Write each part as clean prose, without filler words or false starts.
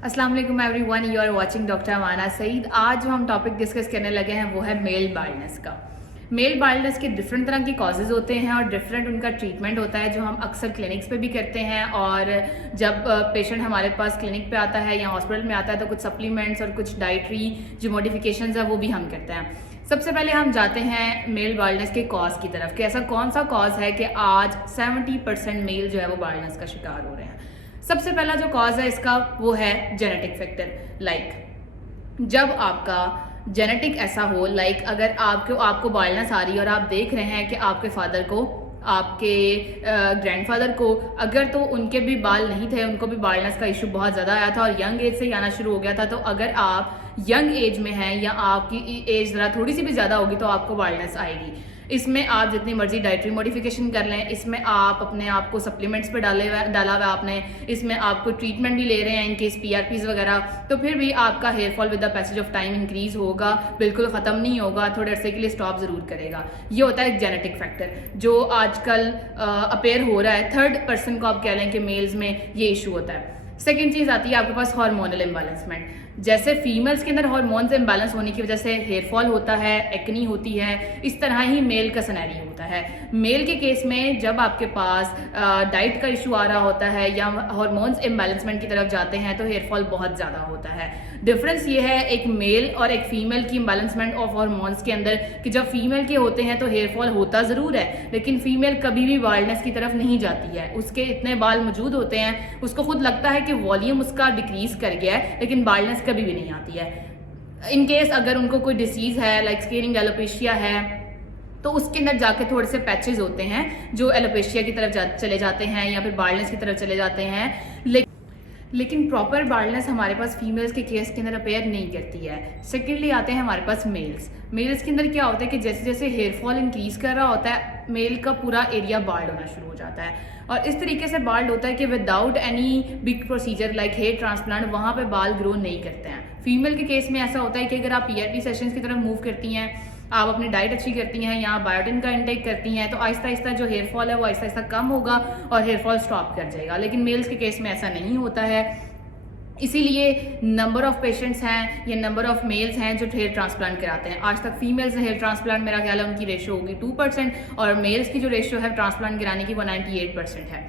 अस्सलाम वालेकुम everyone, you are watching doctor Amana Saeed. आज जो हम टॉपिक डिस्कस करने लगे हैं वो है मेल बाल्डनेस का। मेल बाल्डनेस के डिफरेंट तरह के कॉजेज़ होते हैं और डिफरेंट उनका ट्रीटमेंट होता है जो हम अक्सर क्लिनिक्स पे भी करते हैं। और जब पेशेंट हमारे पास क्लिनिक पे आता है या हॉस्पिटल में आता है तो कुछ सप्लीमेंट्स और कुछ डाइटरी जो मॉडिफिकेशंस है वो भी हम करते हैं। सबसे पहले हम जाते हैं मेल बाल्डनेस के कॉज की तरफ कि ऐसा कौन सा कॉज है कि आज 70% मेल जो है वो बाल्डनेस का शिकार हो रहे हैं। सबसे पहला जो कॉज है इसका वो है जेनेटिक फैक्टर। जब आपका जेनेटिक ऐसा हो, अगर आपको बाल्डनेस आ रही है और आप देख रहे हैं कि आपके फादर को, आपके ग्रैंडफादर को अगर तो उनके भी बाल नहीं थे, उनको भी बाल्डनेस का इशू बहुत ज़्यादा आया था और यंग एज से ही आना शुरू हो गया था, तो अगर आप यंग एज में हैं या आपकी एज ज़रा थोड़ी सी भी ज़्यादा होगी तो आपको बाल्डनेस आएगी। इसमें आप जितनी मर्जी डाइटरी मॉडिफिकेशन कर लें, इसमें आप अपने आप को सप्लीमेंट्स पे डाला हुआ आपने, इसमें आपको ट्रीटमेंट भी ले रहे हैं इनकेस पीआरपीज वगैरह, तो फिर भी आपका hair fall with the passage of time increase होगा, बिल्कुल ख़त्म नहीं होगा, थोड़े अरसे के लिए स्टॉप ज़रूर करेगा। ये होता है एक जेनेटिक फैक्टर जो आजकल अपेयर हो रहा है। थर्ड पर्सन को आप कह लें कि मेल्स में ये इशू होता है। सेकेंड चीज़ आती है आपके पास हार्मोनल इम्बैलेंसमेंट। जैसे फीमेल्स के अंदर हार्मोन्स इम्बैलेंस होने की वजह से हेयर फॉल होता है, एक्नी होती है, इस तरह ही मेल का सिनेरियो होता है। मेल के केस में जब आपके पास डाइट का इशू आ रहा होता है या हार्मोन्स इम्बैलेंसमेंट की तरफ जाते हैं तो हेयर फॉल बहुत ज़्यादा होता है। डिफरेंस ये है एक मेल और एक फीमेल की इम्बैलेंसमेंट ऑफ हार्मोन्स के अंदर कि जब फीमेल के होते हैं तो हेयर फॉल होता ज़रूर है, लेकिन फीमेल कभी भी बाल्डनेस की तरफ नहीं जाती है। उसके इतने बाल मौजूद होते हैं, उसको खुद लगता है कि वॉल्यूम उसका डिक्रीज कर गया है, लेकिन बाल्डनेस कभी भी नहीं आती है। इनकेस अगर उनको कोई डिसीज है लाइक स्किन एलोपेशिया है तो उसके अंदर जाके थोड़े से पैचेस होते हैं जो एलोपेशिया की तरफ चले जाते हैं या फिर बाल्डनेस की तरफ चले जाते हैं, लेकिन प्रॉपर बाल्डनेस हमारे पास फीमेल्स के केस के अंदर अपेयर नहीं करती है। सेकेंडली आते हैं हमारे पास मेल्स के अंदर क्या होता है कि जैसे जैसे हेयर फॉल इंक्रीज कर रहा होता है मेल का पूरा एरिया बाल्ड होना शुरू हो जाता है और इस तरीके से बाल्ड होता है कि without any big procedure like hair transplant वहाँ पे बाल ग्रो नहीं करते हैं। फीमेल के केस में ऐसा होता है कि अगर आप पीआरपी सेशंस की तरफ मूव करती हैं, आप अपनी डाइट अच्छी करती हैं या बायोटिन का इंटेक करती हैं तो आहिस्ता आहिस्ता जो हेयर फॉल है वो आहिस्ता आहिस्ता कम होगा और हेयर फॉल स्टॉप कर जाएगा। लेकिन मेल्स के केस में ऐसा नहीं होता है, इसीलिए नंबर ऑफ पेशेंट्स हैं या नंबर ऑफ मेल्स हैं जो हेयर ट्रांसप्लांट कराते हैं। आज तक फीमेल्स हेयर ट्रांसप्लांट मेरा ख्याल है उनकी रेशियो होगी 2% और मेल्स की जो रेशियो है ट्रांसप्लांट कराने की वो 98% है।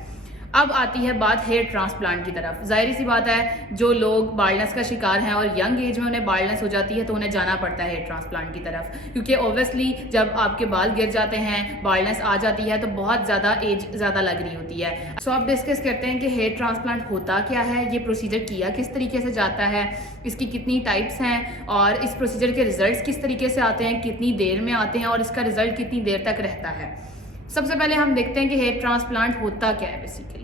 अब आती है बात हेयर ट्रांसप्लांट की तरफ। जाहिर सी बात है जो लोग बाल्डनेस का शिकार हैं और यंग एज में उन्हें बाल्डनेस हो जाती है तो उन्हें जाना पड़ता है हेयर ट्रांसप्लांट की तरफ, क्योंकि ऑब्वियसली जब आपके बाल गिर जाते हैं, बाल्डनेस आ जाती है तो बहुत ज़्यादा एज ज़्यादा लग रही होती है। सो आप डिस्कस करते हैं कि हेयर ट्रांसप्लांट होता क्या है, ये प्रोसीजर किया किस तरीके से जाता है, इसकी कितनी टाइप्स हैं और इस प्रोसीजर के रिजल्ट किस तरीके से आते हैं, कितनी देर में आते हैं और इसका रिजल्ट कितनी देर तक रहता है। सबसे पहले हम देखते हैं कि हेयर ट्रांसप्लांट होता क्या है बेसिकली।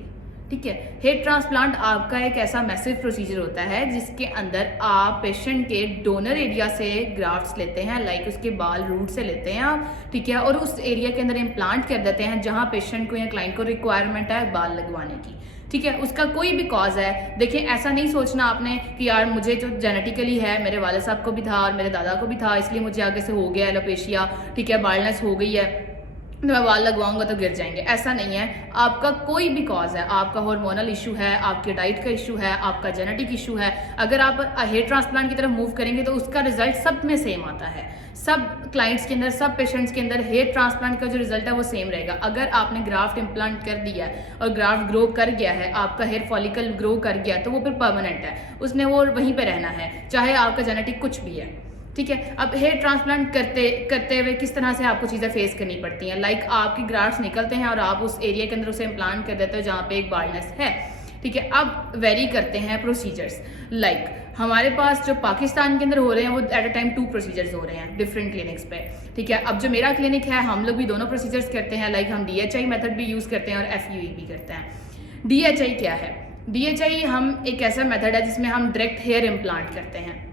ठीक है, हेयर ट्रांसप्लांट आपका एक ऐसा मैसिव प्रोसीजर होता है जिसके अंदर आप पेशेंट के डोनर एरिया से ग्राफ्ट्स लेते हैं, लाइक उसके बाल रूट से लेते हैं आप, ठीक है, और उस एरिया के अंदर इम्प्लांट कर देते हैं जहां पेशेंट को या क्लाइंट को रिक्वायरमेंट है बाल लगवाने की। ठीक है, उसका कोई भी कॉज है। देखिए, ऐसा नहीं सोचना आपने कि यार मुझे जो जेनेटिकली है, मेरे वाले साहब को भी था और मेरे दादा को भी था इसलिए मुझे आगे से हो गया एलोपेशिया, ठीक है, बाल्डनेस हो गई है तो मैं बाल लगवाऊंगा तो गिर जाएंगे। ऐसा नहीं है, आपका कोई भी कॉज है, आपका हार्मोनल इशू है, आपके डाइट का इशू है, आपका जेनेटिक इशू है, अगर आप हेयर ट्रांसप्लांट की तरफ मूव करेंगे तो उसका रिजल्ट सब में सेम आता है। सब क्लाइंट्स के अंदर, सब पेशेंट्स के अंदर हेयर ट्रांसप्लांट का जो रिजल्ट है वो सेम रहेगा। अगर आपने ग्राफ्ट इम्प्लांट कर दिया है और ग्राफ्ट ग्रो कर गया है, आपका हेयर फॉलिकल ग्रो कर गया तो वो फिर परमानेंट है, उसने वो वहीं पर रहना है चाहे आपका जेनेटिक कुछ भी है। ठीक है, अब हेयर ट्रांसप्लांट करते हुए किस तरह से आपको चीज़ें फेस करनी पड़ती हैं। लाइक आपके ग्राफ्ट्स निकलते हैं और आप उस एरिया के अंदर उसे इम्प्लांट कर देते हो जहाँ पे एक बाल्डनेस है। ठीक है, अब वेरी करते हैं प्रोसीजर्स। लाइक हमारे पास जो पाकिस्तान के अंदर हो रहे हैं वो एट अ टाइम 2 प्रोसीजर्स हो रहे हैं डिफरेंट क्लिनिक्स पे। ठीक है, अब जो मेरा क्लिनिक है हम लोग भी दोनों प्रोसीजर्स करते हैं, लाइक हम DHI मेथड भी यूज़ करते हैं और FUE भी करते हैं। DHI क्या है? DHI हम एक ऐसा मेथड है जिसमें हम डायरेक्ट हेयर इम्प्लांट करते हैं।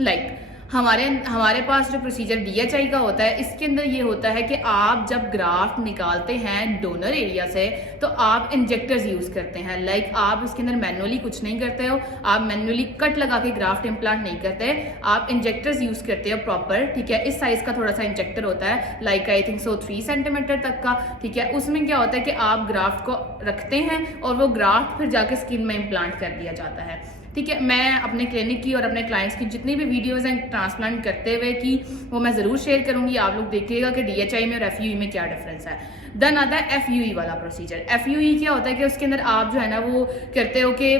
लाइक हमारे पास जो प्रोसीजर DHI का होता है इसके अंदर ये होता है कि आप जब ग्राफ्ट निकालते हैं डोनर एरिया से तो आप इंजेक्टर्स यूज़ करते हैं। लाइक आप इसके अंदर मैनुअली कुछ नहीं करते हो, आप मैनुअली कट लगा के ग्राफ्ट इम्प्लांट नहीं करते, आप इंजेक्टर्स यूज़ करते हो प्रॉपर। ठीक है, इस साइज़ का थोड़ा सा इंजेक्टर होता है, like I think so 3 centimetre तक का। ठीक है, उसमें क्या होता है कि आप ग्राफ्ट को रखते हैं और वो ग्राफ्ट फिर जाके स्किन में इम्प्लांट कर दिया जाता है। ठीक है। मैं अपने क्लिनिक की और अपने क्लाइंट्स की जितनी भी वीडियोज़ हैं ट्रांसप्लांट करते हुए की वो मैं ज़रूर शेयर करूँगी। आप लोग देखिएगा कि DHI में और FUE में क्या डिफरेंस है। देन आता है FUE वाला प्रोसीजर। FUE क्या होता है कि उसके अंदर आप जो है ना वो करते हो कि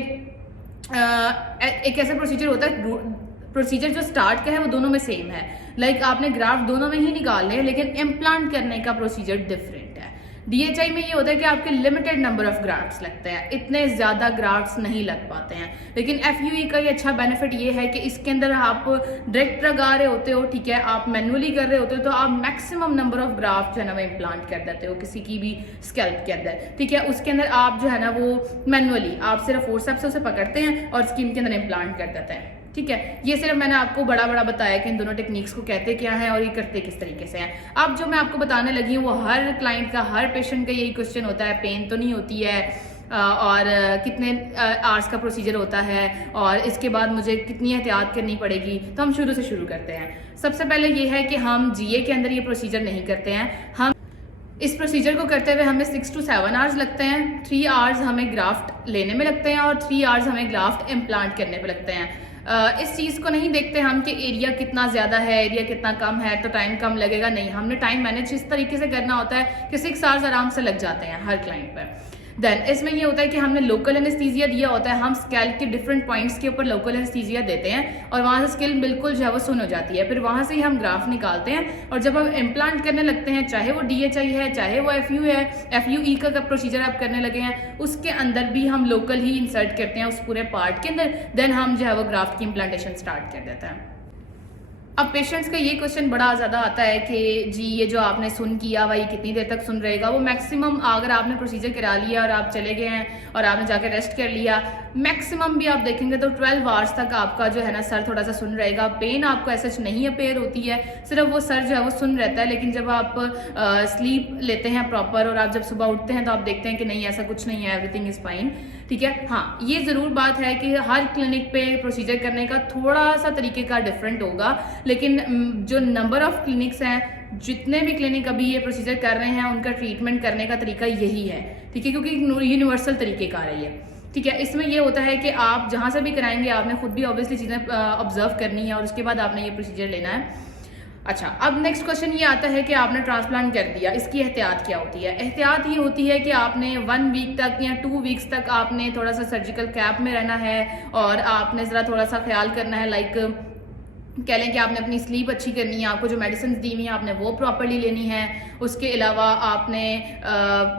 एक ऐसा प्रोसीजर होता है, प्रोसीजर जो स्टार्ट का है वो दोनों में सेम है, लाइक आपने ग्राफ्ट दोनों में ही निकालने हैं, लेकिन इम्प्लांट करने का प्रोसीजर डिफरेंट है। DHI में ये होता है कि आपके लिमिटेड नंबर ऑफ ग्राफ्ट्स लगते हैं, इतने ज़्यादा ग्राफ्ट्स नहीं लग पाते हैं। लेकिन FUE का ये अच्छा बेनिफिट ये है कि इसके अंदर आप डायरेक्ट लगा रहे होते हो, ठीक है, आप मैनुअली कर रहे होते हो, तो आप मैक्सिमम नंबर ऑफ ग्राफ्ट जो है ना वो इम्प्लांट कर देते हो किसी की भी स्कैल्प के अंदर, ठीक है। उसके अंदर आप जो है ना वो मैनुअली आप सिर्फ फोर्सेप्स से उसे पकड़ते हैं और स्किन के अंदर इम्प्लांट कर देते हैं, ठीक है। ये सिर्फ मैंने आपको बड़ा बड़ा बताया कि इन दोनों टेक्निक्स को कहते क्या है और ये करते किस तरीके से हैं। अब जो मैं आपको बताने लगी हूँ वो हर क्लाइंट का, हर पेशेंट का यही क्वेश्चन होता है, पेन तो नहीं होती है और कितने आवर्स का प्रोसीजर होता है और इसके बाद मुझे कितनी एहतियात करनी पड़ेगी। तो हम शुरू से शुरू करते हैं। सबसे पहले ये है कि हम GA के अंदर ये प्रोसीजर नहीं करते हैं। हम इस प्रोसीजर को करते हुए हमें 6 to 7 आवर्स लगते हैं। 3 आवर्स हमें ग्राफ्ट लेने में लगते हैं और 3 आवर्स हमें ग्राफ्ट इम्प्लांट करने पे लगते हैं। इस चीज़ को नहीं देखते हम कि एरिया कितना ज़्यादा है, एरिया कितना कम है तो टाइम कम लगेगा, नहीं, हमने टाइम मैनेज इस तरीके से करना होता है कि 6 आवर्स आराम से लग जाते हैं हर क्लाइंट पर। देन इसमें ये होता है कि हमने लोकल एनेस्थीसिया दिया होता है, हम स्कैल्प के डिफरेंट पॉइंट्स के ऊपर लोकल एनेस्थीसिया देते हैं और वहाँ से स्किन बिल्कुल जो है वो सुन हो जाती है। फिर वहाँ से ही हम ग्राफ निकालते हैं और जब हम इम्प्लांट करने लगते हैं, चाहे वो DHI है चाहे वो FUE है, FUE का प्रोसीजर आप करने लगे हैं, उसके अंदर भी हम लोकल ही इंसर्ट करते हैं उस पूरे पार्ट के अंदर। देन हम जो है वो ग्राफ्ट की इम्प्लांटेशन स्टार्ट कर देते हैं। अब पेशेंट्स का ये क्वेश्चन बड़ा ज़्यादा आता है कि जी ये जो आपने सुन किया हुआ ये कितनी देर तक सुन रहेगा। वो मैक्सिमम अगर आपने प्रोसीजर करा लिया और आप चले गए हैं और आपने जाकर रेस्ट कर लिया, मैक्सिमम भी आप देखेंगे तो 12 आवर्स तक आपका जो है ना सर थोड़ा सा सुन रहेगा। पेन आपको ऐसा नहीं अपेयर होती है, सिर्फ वो सर जो है वो सुन रहता है। लेकिन जब आप स्लीप लेते हैं प्रॉपर और आप जब सुबह उठते हैं तो आप देखते हैं कि नहीं ऐसा कुछ नहीं है, एवरीथिंग इज़ फाइन, ठीक है। हाँ, ये ज़रूर बात है कि हर क्लिनिक पे प्रोसीजर करने का थोड़ा सा तरीके का डिफरेंट होगा, लेकिन जो नंबर ऑफ क्लिनिक्स हैं, जितने भी क्लिनिक अभी ये प्रोसीजर कर रहे हैं उनका ट्रीटमेंट करने का तरीका यही है, ठीक है, क्योंकि यूनिवर्सल तरीके का रही है, ठीक है। इसमें ये होता है कि आप जहाँ से भी कराएंगे आपने खुद भी ऑब्वियसली चीज़ें ऑब्जर्व करनी है और उसके बाद आपने ये प्रोसीजर लेना है। अच्छा, अब नेक्स्ट क्वेश्चन ये आता है कि आपने ट्रांसप्लांट कर दिया, इसकी एहतियात क्या होती है। एहतियात ये होती है कि आपने 1 वीक तक या 2 वीक्स तक आपने थोड़ा सा सर्जिकल कैप में रहना है और आपने ज़रा थोड़ा सा ख्याल करना है, लाइक कह लें कि आपने अपनी स्लीप अच्छी करनी है, आपको जो मेडिसिन दी हुई है आपने वो प्रॉपरली लेनी है। उसके अलावा आपने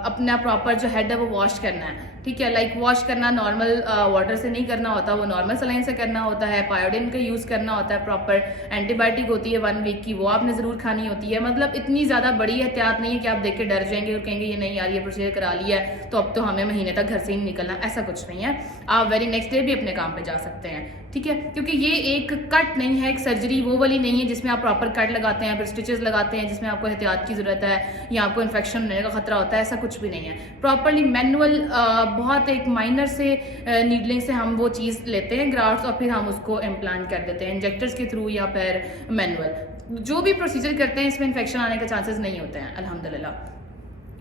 अपना प्रॉपर जो हेड है वो वॉश करना है, ठीक है। लाइक वॉश करना नॉर्मल वाटर से नहीं करना होता, वो नॉर्मल सलाइन से करना होता है। पायोडीन का यूज़ करना होता है, प्रॉपर एंटीबायोटिक होती है 1 वीक की, वो आपने ज़रूर खानी होती है। मतलब इतनी ज़्यादा बड़ी एहतियात नहीं है कि आप देख के डर जाएंगे और कहेंगे ये नहीं यार ये प्रोसीजर करा लिया है तो अब तो हमें महीने तक घर से ही निकलना, ऐसा कुछ नहीं है। आप वेरी नेक्स्ट डे भी अपने काम पर जा सकते हैं, ठीक है, क्योंकि ये एक कट नहीं है, एक सर्जरी वो वाली नहीं है जिसमें आप प्रॉपर कट लगाते हैं फिर स्टिचेस लगाते हैं जिसमें आपको एहतियात की ज़रूरत है या आपको इन्फेक्शन होने का खतरा होता है, ऐसा कुछ भी नहीं है। प्रॉपरली मैनुअल बहुत एक माइनर से नीडलिंग से हम वो चीज़ लेते हैं ग्राफ्ट्स और फिर हम उसको इम्प्लांट कर देते हैं इंजेक्टर्स के थ्रू या फिर मैनुअल। जो भी प्रोसीजर करते हैं इसमें इन्फेक्शन आने के चांसेस नहीं होते हैं अल्हम्दुलिल्लाह।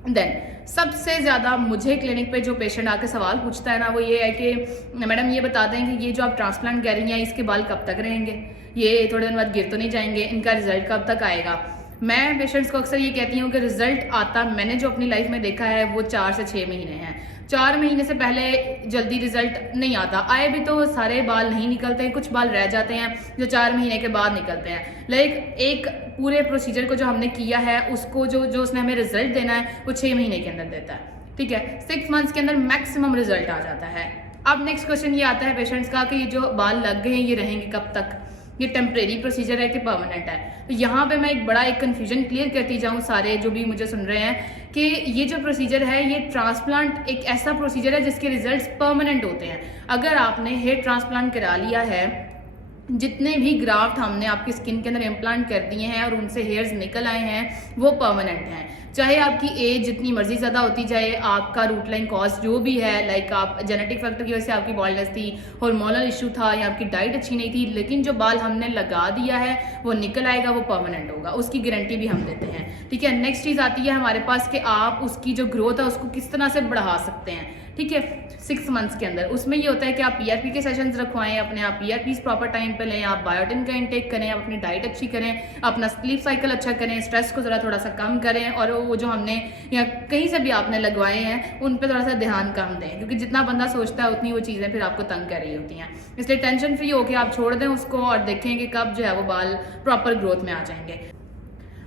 देन सबसे ज़्यादा मुझे क्लिनिक पे जो पेशेंट आके सवाल पूछता है ना वो ये है कि मैडम ये बता दें कि ये जो आप ट्रांसप्लांट कर रही हैं इसके बाल कब तक रहेंगे, ये थोड़े दिन बाद गिर तो नहीं जाएंगे, इनका रिजल्ट कब तक आएगा। मैं पेशेंट्स को अक्सर ये कहती हूँ कि रिजल्ट आता मैंने जो अपनी लाइफ में देखा है वो 4 से 6 महीने हैं। 4 महीने से पहले जल्दी रिजल्ट नहीं आता, आए भी तो सारे बाल नहीं निकलते हैं, कुछ बाल रह जाते हैं जो 4 महीने के बाद निकलते हैं। लाइक एक पूरे प्रोसीजर को जो हमने किया है उसको जो उसने हमें रिजल्ट देना है वो 6 महीने के अंदर देता है, ठीक है। 6 मंथ्स के अंदर मैक्सिमम रिजल्ट आ जाता है। अब नेक्स्ट क्वेश्चन ये आता है पेशेंट्स का कि ये जो बाल लग गए हैं ये रहेंगे कब तक, ये टेम्परेरी प्रोसीजर है कि परमानेंट है। तो यहाँ पे मैं एक कन्फ्यूजन क्लियर करती जाऊँ सारे जो भी मुझे सुन रहे हैं कि ये जो प्रोसीजर है ये ट्रांसप्लांट एक ऐसा प्रोसीजर है जिसके रिजल्ट्स परमानेंट होते हैं। अगर आपने हेयर ट्रांसप्लांट करा लिया है, जितने भी ग्राफ्ट हमने आपकी स्किन के अंदर इम्प्लांट कर दिए हैं और उनसे हेयर्स निकल आए हैं वो परमानेंट हैं। चाहे आपकी एज जितनी मर्जी ज़्यादा होती जाए, आपका रूट लाइन कॉज जो भी है, लाइक आप जेनेटिक फैक्टर की वजह से आपकी बॉल्डनेस थी, हार्मोनल इशू था या आपकी डाइट अच्छी नहीं थी, लेकिन जो बाल हमने लगा दिया है वो निकल आएगा, वो परमानेंट होगा, उसकी गारंटी भी हम देते हैं, ठीक है। नेक्स्ट चीज़ आती है हमारे पास कि आप उसकी जो ग्रोथ है उसको किस तरह से बढ़ा सकते हैं, ठीक है, 6 मंथ्स के अंदर। उसमें ये होता है कि आप पीआरपी के सेशंस रखवाएं अपने, आप पीआरपी प्रॉपर टाइम पे लें, आप बायोटिन का इंटेक करें, आप अपनी डाइट अच्छी करें, अपना स्लीप साइकिल अच्छा करें, स्ट्रेस को ज़रा थोड़ा सा कम करें, और वो जो हमने या कहीं से भी आपने लगवाए हैं उन पर थोड़ा सा ध्यान कम दें, क्योंकि जितना बंदा सोचता है उतनी वो चीज़ें फिर आपको तंग कर रही होती हैं। इसलिए टेंशन फ्री होकर आप छोड़ दें उसको और देखें कि कब जो है वो बाल प्रॉपर ग्रोथ में आ जाएंगे।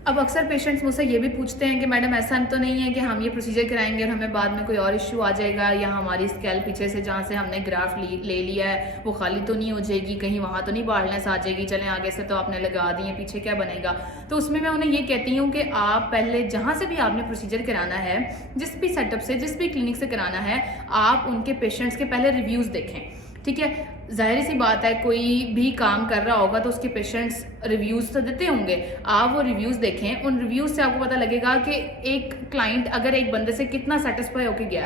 अब अक्सर पेशेंट्स मुझसे ये भी पूछते हैं कि मैडम ऐसा तो नहीं है कि हम ये प्रोसीजर कराएंगे और हमें बाद में कोई और इश्यू आ जाएगा, या हमारी स्कैल्प पीछे से जहाँ से हमने ग्राफ्ट ले लिया है वो खाली तो नहीं हो जाएगी, कहीं वहाँ तो नहीं बाल्डनेस आ जाएगी, चलें आगे से तो आपने लगा दी है, पीछे क्या बनेगा। तो उसमें मैं उन्हें ये कहती हूँ कि आप पहले जहाँ से भी आपने प्रोसीजर कराना है, जिस भी सेटअप से, जिस भी क्लिनिक से कराना है, आप उनके पेशेंट्स के पहले रिव्यूज़ देखें। ठीक है, जाहिर सी बात है कोई भी काम कर रहा होगा तो उसके पेशेंट्स रिव्यूज़ तो देते होंगे, आप वो रिव्यूज़ देखें। उन रिव्यूज़ से आपको पता लगेगा कि एक क्लाइंट अगर एक बंदे से कितना सेटिस्फाई होके गया।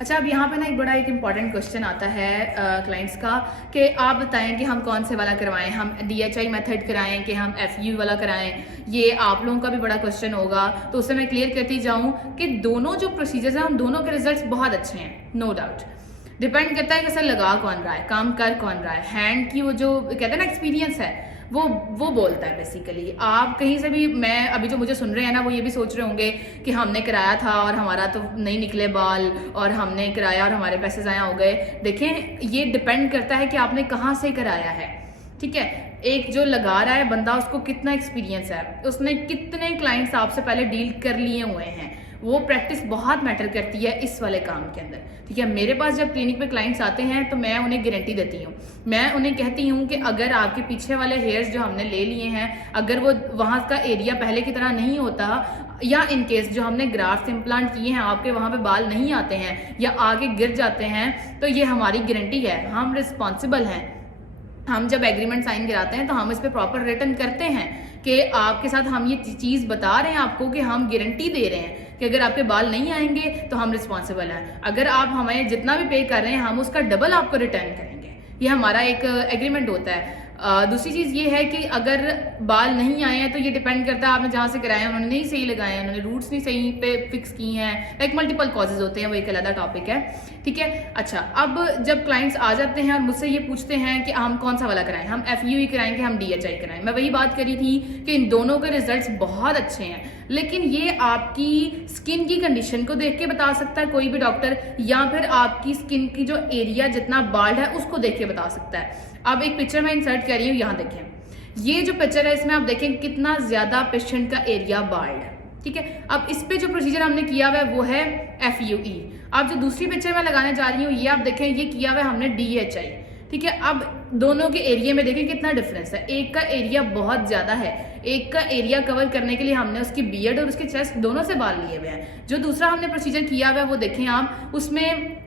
अच्छा, अब यहाँ पे ना एक इंपॉर्टेंट क्वेश्चन आता है क्लाइंट्स का कि आप बताएं कि हम कौन से वाला करवाएं, हम DHI मेथड कराएं कि हम FU वाला कराएं। ये आप लोगों का भी बड़ा क्वेश्चन होगा, तो उससे मैं क्लियर करती जाऊँ कि दोनों जो प्रोसीजर्स हैं उन दोनों के रिजल्ट्स बहुत अच्छे हैं, नो डाउट। डिपेंड करता है कि सर लगा कौन रहा है, काम कर कौन रहा है, हैंड की वो जो कहते हैं ना एक्सपीरियंस है वो बोलता है बेसिकली। आप कहीं से भी, मैं अभी जो मुझे सुन रहे हैं ना वो ये भी सोच रहे होंगे कि हमने कराया था और हमारा तो नहीं निकले बाल, और हमने कराया और हमारे पैसे ज़ाया हो गए। देखें, ये डिपेंड करता है कि आपने कहाँ से कराया है। ठीक है, एक जो लगा रहा है बंदा, उसको कितना एक्सपीरियंस है, उसने कितने क्लाइंट्स आपसे पहले डील कर लिए हुए हैं, वो प्रैक्टिस बहुत मैटर करती है इस वाले काम के अंदर। ठीक है, मेरे पास जब क्लिनिक पे क्लाइंट्स आते हैं तो मैं उन्हें गारंटी देती हूँ, मैं उन्हें कहती हूँ कि अगर आपके पीछे वाले हेयर्स जो हमने ले लिए हैं, अगर वो वहाँ का एरिया पहले की तरह नहीं होता, या इन केस जो हमने ग्राफ्ट इम्प्लांट किए हैं आपके वहाँ पे बाल नहीं आते हैं या आगे गिर जाते हैं, तो ये हमारी गारंटी है, हम रिस्पॉन्सिबल हैं। हम जब एग्रीमेंट साइन कराते हैं तो हम इस पर प्रॉपर रिटर्न करते हैं कि आपके साथ हम ये चीज़ बता रहे हैं आपको कि हम गारंटी दे रहे हैं कि अगर आपके बाल नहीं आएंगे तो हम रिस्पॉन्सिबल हैं। अगर आप हमें जितना भी पे कर रहे हैं हम उसका डबल आपको रिटर्न करेंगे, ये हमारा एक एग्रीमेंट होता है। दूसरी चीज़ ये है कि अगर बाल नहीं आए हैं तो ये डिपेंड करता है आपने जहाँ से कराए हैं उन्होंने नहीं सही लगाए हैं, उन्होंने रूट्स नहीं सही पे फिक्स की हैं, लाइक मल्टीपल कॉजेज होते हैं, वो एक अलग टॉपिक है। ठीक है, अच्छा, अब जब क्लाइंट्स आ जाते हैं और मुझसे ये पूछते हैं कि हम कौन सा वाला कराएं, हम FU ही कराएं कि हम DHI कराएं, मैं वही बात करी थी कि इन दोनों के रिजल्ट्स बहुत अच्छे हैं, लेकिन ये आपकी स्किन की कंडीशन को देख के बता सकता है कोई भी डॉक्टर, या फिर आपकी स्किन की जो एरिया जितना बाल्ड है उसको देख के बता सकता है। अब एक पिक्चर मैं इंसर्ट कर रही हूँ, यहाँ देखें, ये जो पिक्चर है इसमें आप देखें कितना ज्यादा पेशेंट का एरिया बाल्ड है। ठीक है, अब इस पे जो प्रोसीजर हमने किया हुआ है वो है FUE। अब जो दूसरी पिक्चर मैं लगाने जा रही हूँ ये आप देखें, ये किया हुआ है हमने DHI। ठीक है, अब दोनों के एरिया में देखें कितना डिफरेंस है, एक का एरिया बहुत ज्यादा है, एक का एरिया कवर करने के लिए हमने उसकी बियर्ड और उसके चेस्ट दोनों से बाल लिए हुए हैं। जो दूसरा हमने प्रोसीजर किया हुआ है वो देखें आप, उसमें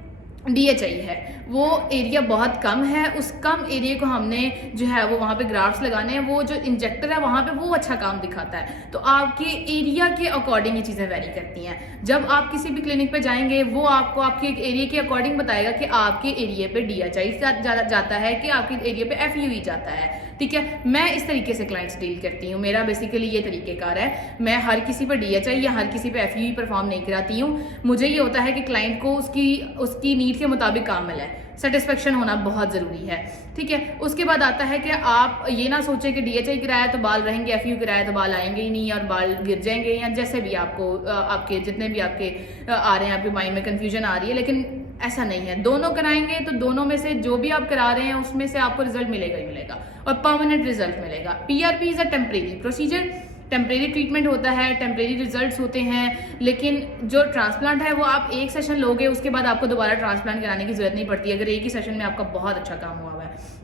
DHI है, वो एरिया बहुत कम है, उस कम एरिया को हमने जो है वो वहाँ पे ग्राफ्ट्स लगाने हैं, वो जो इंजेक्टर है वहाँ पे वो अच्छा काम दिखाता है। तो आपके एरिया के अकॉर्डिंग ये चीज़ें वेरी करती हैं। जब आप किसी भी क्लिनिक पे जाएंगे वो आपको आपके एरिया के अकॉर्डिंग बताएगा कि आपके एरिया पे DHI जाता है कि आपके एरिया पे FUE जाता है। ठीक है, मैं इस तरीके से क्लाइंट्स डील करती हूँ, मेरा बेसिकली ये तरीकेकार है। मैं हर किसी पर DHI या हर किसी पे FUE परफॉर्म नहीं कराती हूँ। मुझे ये होता है कि क्लाइंट को उसकी नीड के मुताबिक काम मिले, सेटिस्फेक्शन होना बहुत ज़रूरी है। ठीक है, उसके बाद आता है कि आप ये ना सोचें कि DHI कराया तो बाल रहेंगे, FU कराया तो बाल आएंगे ही नहीं और बाल गिर जाएंगे, या जैसे भी आपको आपके जितने भी आपके आ रहे हैं, आपके माइंड में कन्फ्यूजन आ रही है, लेकिन ऐसा नहीं है। दोनों कराएंगे तो दोनों में से जो भी आप करा रहे हैं उसमें से आपको रिजल्ट मिलेगा ही मिलेगा, और परमानेंट रिजल्ट मिलेगा। PRP is a temporary procedure, temporary treatment होता है, टेम्परेरी रिजल्ट्स होते हैं, लेकिन जो ट्रांसप्लांट है वो आप एक सेशन लोगे, उसके बाद आपको दोबारा ट्रांसप्लांट कराने की जरूरत नहीं पड़ती अगर एक ही सेशन में आपका बहुत अच्छा काम हुआ हुआ है।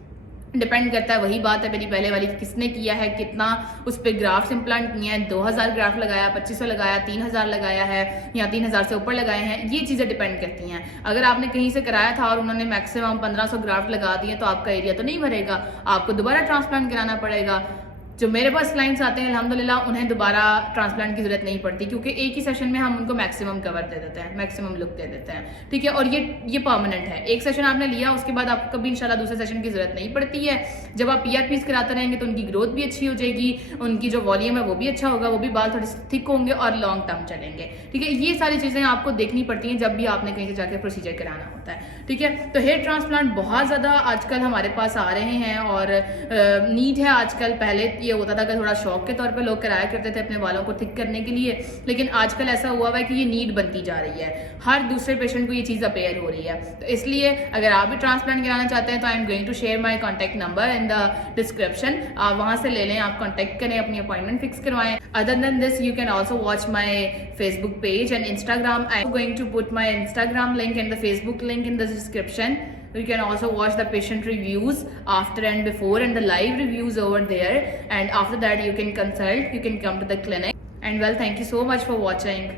डिपेंड करता है, वही बात है मेरी पहले वाली, किसने किया है, कितना उस पर ग्राफ्ट इम्प्लांट किया है, 2000 ग्राफ्ट लगाया, 2500 लगाया, 3000 लगाया है, या 3000 से ऊपर लगाए हैं, ये चीज़ें डिपेंड करती हैं। अगर आपने कहीं से कराया था और उन्होंने मैक्सिमम 1500 ग्राफ्ट लगा दिए तो आपका एरिया तो नहीं भरेगा, आपको दोबारा ट्रांसप्लांट कराना पड़ेगा। जो मेरे पास क्लाइंट्स आते हैं अल्हम्दुलिल्लाह उन्हें दोबारा ट्रांसप्लांट की जरूरत नहीं पड़ती, क्योंकि एक ही सेशन में हम उनको मैक्सिमम कवर दे देते हैं, मैक्सिमम लुक दे देते हैं, ठीक है। और ये परमानेंट है, एक सेशन आपने लिया उसके बाद आपको कभी इंशाल्लाह दूसरे सेशन की जरूरत नहीं पड़ती है। जब आप PRPs कराते रहेंगे तो उनकी ग्रोथ भी अच्छी हो जाएगी, उनकी जो वॉल्यूम है वो भी अच्छा होगा, वो भी बाल थोड़े थिक होंगे और लॉन्ग टर्म चलेंगे, ठीक है। ये सारी चीज़ें आपको देखनी पड़ती हैं जब भी आपने कहीं से जाकर प्रोसीजर कराना होता है, ठीक है। तो हेयर ट्रांसप्लांट बहुत ज़्यादा आजकल हमारे पास आ रहे हैं और नीड है आजकल। पहले ये होता था कि थोड़ा शौक के तौर पे लोग कराया करते थे अपने बालों को थिक करने के लिए, लेकिन आजकल ऐसा हुआ हुआ है कि ये नीड बनती जा रही है, हर दूसरे पेशेंट को ये चीज़ अपेयर हो रही है। तो इसलिए अगर आप भी ट्रांसप्लांट कराना चाहते हैं तो I am going to share my contact number in the description, आप वहाँ से ले लें, आप कॉन्टैक्ट करें, अपनी अपॉइंटमेंट फिक्स करवाएं। Other than this you can also watch my Facebook page and Instagram. I am going to put my Instagram link and the Facebook link in the description. You can also watch the patient reviews after and before and the live reviews over there, and after that you can consult, you can come to the clinic. And well, thank you so much for watching.